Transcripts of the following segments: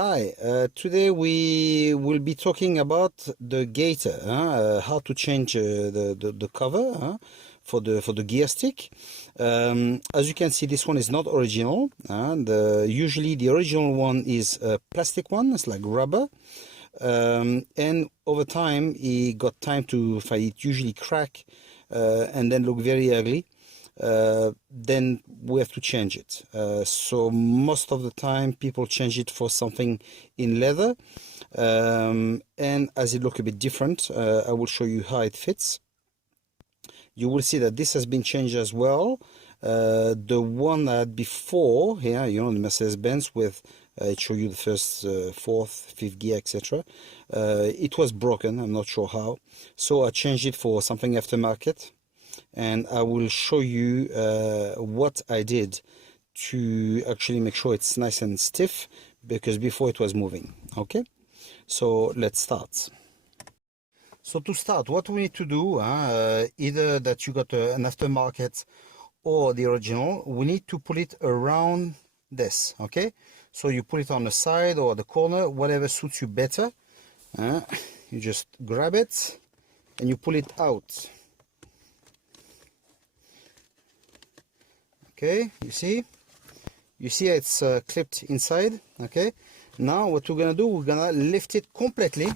Hi, today we will be talking about the gaiter, how to change the cover for the gear stick. As you can see, this one is not original. Usually the original one is a plastic one, it's like rubber. And over time, it got time to, it usually crack and then look very ugly. Then we have to change it. So most of the time people change it for something in leather, and as it look a bit different, I will show you how it fits. You will see that this has been changed as well. The one I had before here, the Mercedes-Benz with it show you the first, fourth, fifth gear, etc. It was broken, I'm not sure how, so I changed it for something aftermarket. And I will show you what I did to actually make sure it's nice and stiff, because before it was moving. Okay, so let's start. So to start, what we need to do, either that you got an aftermarket or the original, we need to pull it around this. Okay, so you put it on the side or the corner, whatever suits you better. You just grab it and you pull it out. Okay, you see it's clipped inside. Okay, now what we're gonna do, we're gonna lift it completely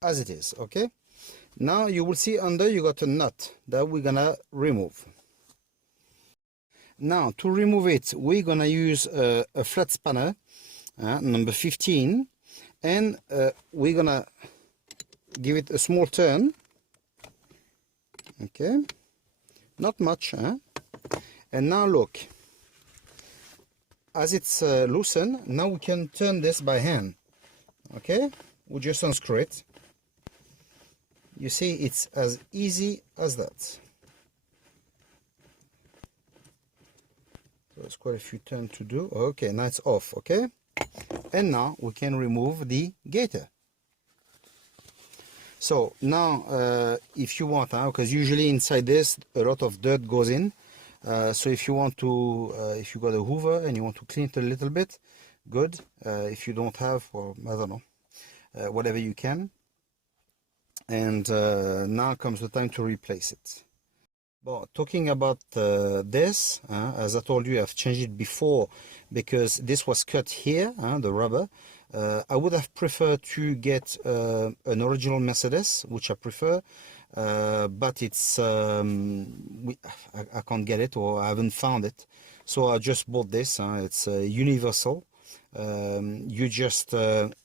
as it is. Okay, now you will see under you got a nut that we're gonna remove. Now to remove it, we're gonna use a flat spanner, number 15, and we're gonna give it a small turn. Okay, not much, and now look, as it's loosened, now we can turn this by hand. Okay, we just unscrew it. You see, it's as easy as that. So there's quite a few turns to do. Okay, now it's off. Okay, and now we can remove the gaiter. So now if you want, because usually inside this a lot of dirt goes in, so if you want to, if you got a hoover and you want to clean it a little bit, good. If you don't have, well, I don't know, whatever you can. And now comes the time to replace it. Well, talking about this, as I told you, I've changed it before because this was cut here, the rubber. I would have preferred to get an original Mercedes, which I prefer, but it's I can't get it, or I haven't found it, so I just bought this. It's universal. You just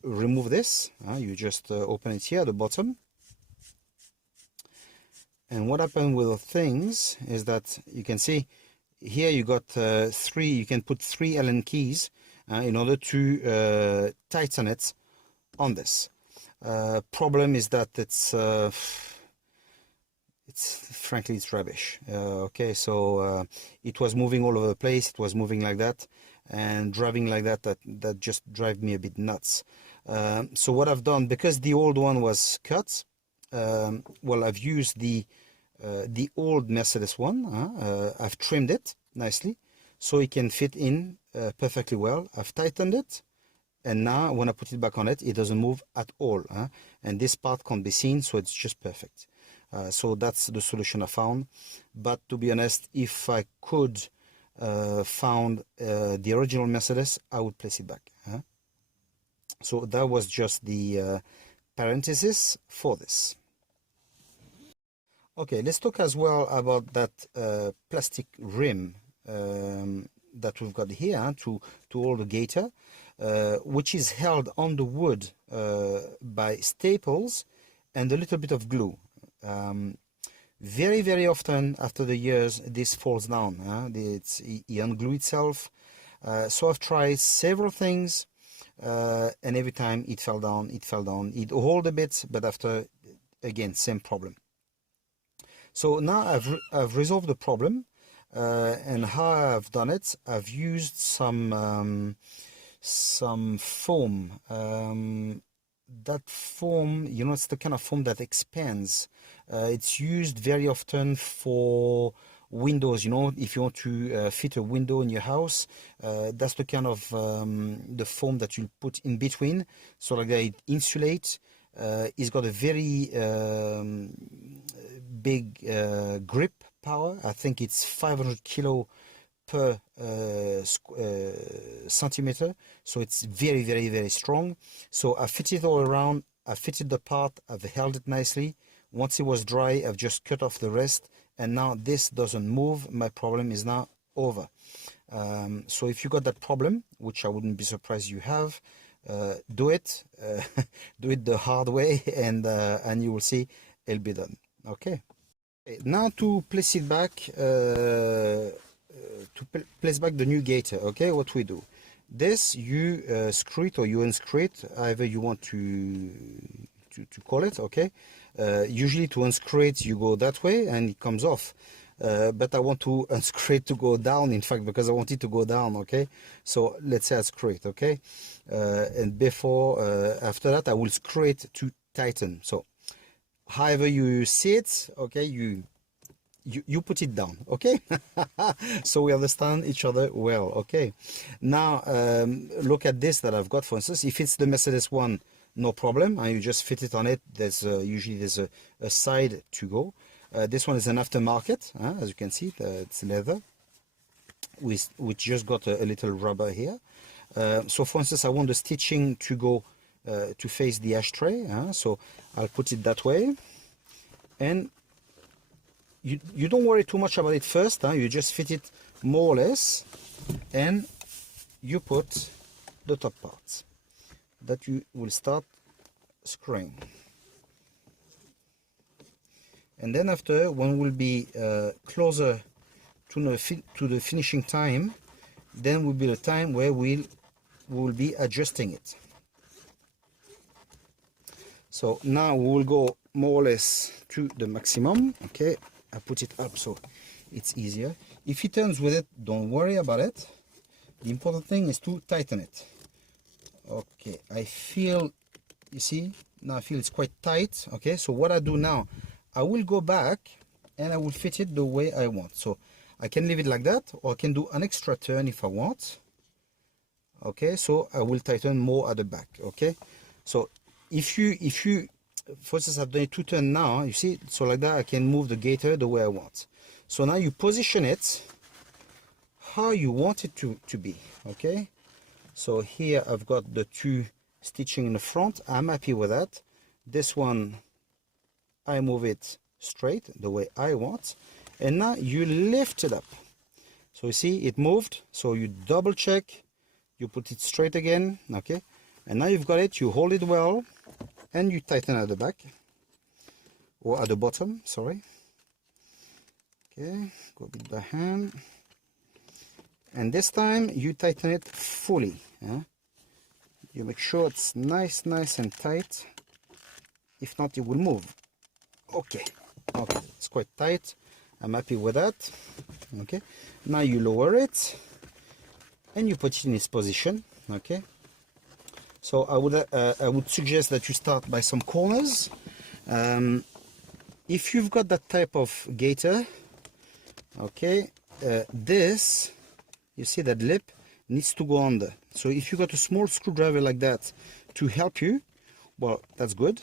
remove this, you just open it here at the bottom, and what happened with the things is that you can see here you got three, you can put 3 Allen keys in order to tighten it on this. Problem is that it's frankly it's rubbish. Okay, so it was moving all over the place, it was moving like that, and driving like that just drive me a bit nuts. So what I've done, because the old one was cut, well, I've used the old Mercedes one. I've trimmed it nicely so it can fit in perfectly well. I've tightened it, and now when I put it back on it, it doesn't move at all, and this part can't be seen, so it's just perfect. So that's the solution I found. But to be honest, if I could found the original Mercedes, I would place it back. So that was just the parenthesis for this. Okay, let's talk as well about that plastic rim that we've got here to hold the gaiter, which is held on the wood by staples and a little bit of glue. Very often after the years this falls down. It unglues itself. So I've tried several things, and every time it fell down. It hold a bit, but after, again, same problem. So now I've resolved the problem, and how I've done it, I've used some foam. That foam, it's the kind of foam that expands. It's used very often for windows, you know, if you want to fit a window in your house, that's the kind of the foam that you put in between, so like that it insulates. It's got a very big grip power. I think it's 500 kilo per centimeter, so it's very, very, very strong. So I fit it all around. I fitted the part, I've held it nicely. Once it was dry, I've just cut off the rest, and now this doesn't move. My problem is now over. So if you got that problem, which I wouldn't be surprised you have, do it do it the hard way, and you will see it'll be done. Okay, now to place it back, place back the new gaiter. Okay, what we do, this you screw it or you unscrew it, however you want to call it. Okay, usually to unscrew it you go that way and it comes off, but I want to unscrew it to go down, in fact, because I want it to go down. Okay, so let's say I screw it. Okay, and before after that I will screw it to tighten. So however you see it, okay, you put it down. Okay, so we understand each other well. Okay, now look at this that I've got. For instance, if it's the Mercedes one, no problem, and you just fit it on it. There's usually there's a side to go. This one is an aftermarket, as you can see. It's leather with just got a little rubber here. So for instance, I want the stitching to go to face the ashtray, so I'll put it that way, and you don't worry too much about it first. You just fit it more or less, and you put the top parts that you will start screwing. And then after, when we'll be closer to the finishing time, then will be the time where we will be adjusting it. So now we will go more or less to the maximum. Okay, I put it up so it's easier. If it turns with it, don't worry about it. The important thing is to tighten it. Okay, I feel, you see, now I feel it's quite tight. Okay, so what I do now, I will go back and I will fit it the way I want. So I can leave it like that, or I can do an extra turn if I want. Okay, so I will tighten more at the back. Okay, so if you for instance, I've done it 2 turns now, you see, so like that I can move the gaiter the way I want. So now you position it how you want it to be. Okay, so here I've got the 2 stitching in the front. I'm happy with that. This one I move it straight the way I want, and now you lift it up. So you see it moved, so you double check, you put it straight again. Okay, and now you've got it, you hold it well, and you tighten at the back, or at the bottom, sorry. Okay, go a bit by hand, and this time you tighten it fully. You make sure it's nice and tight, if not it will move. Okay, it's quite tight, I'm happy with that. Okay, now you lower it and you put it in its position. Okay, so I would suggest that you start by some corners. If you've got that type of gaiter, okay, this, you see that lip needs to go under. So if you got a small screwdriver like that to help you, well, that's good.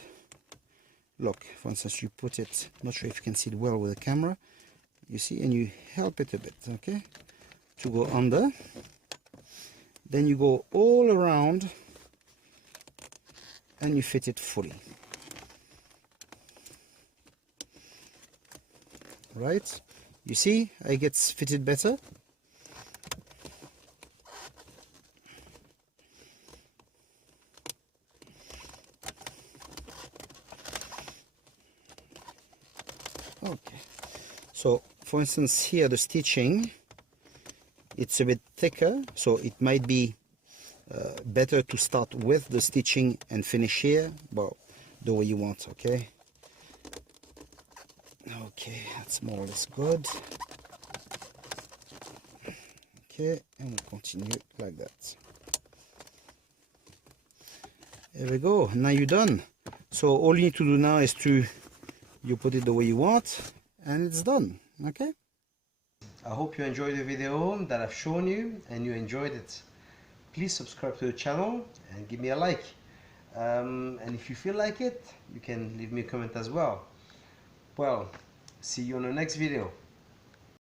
Look, for instance, you put it, not sure if you can see it well with the camera, you see, and you help it a bit, okay, to go under. Then you go all around and you fit it fully. Right, you see, it gets fitted better. Okay, so for instance here the stitching, it's a bit thicker, so it might be better to start with the stitching and finish here, well, the way you want. Okay, okay, that's more or less good. Okay, and we'll continue like that. There we go, now you're done. So all you need to do now is you put it the way you want, and it's done. Okay. I hope you enjoyed the video that I've shown you and you enjoyed it. Please subscribe to the channel and give me a like. And if you feel like it, you can leave me a comment as well. Well, see you on the next video.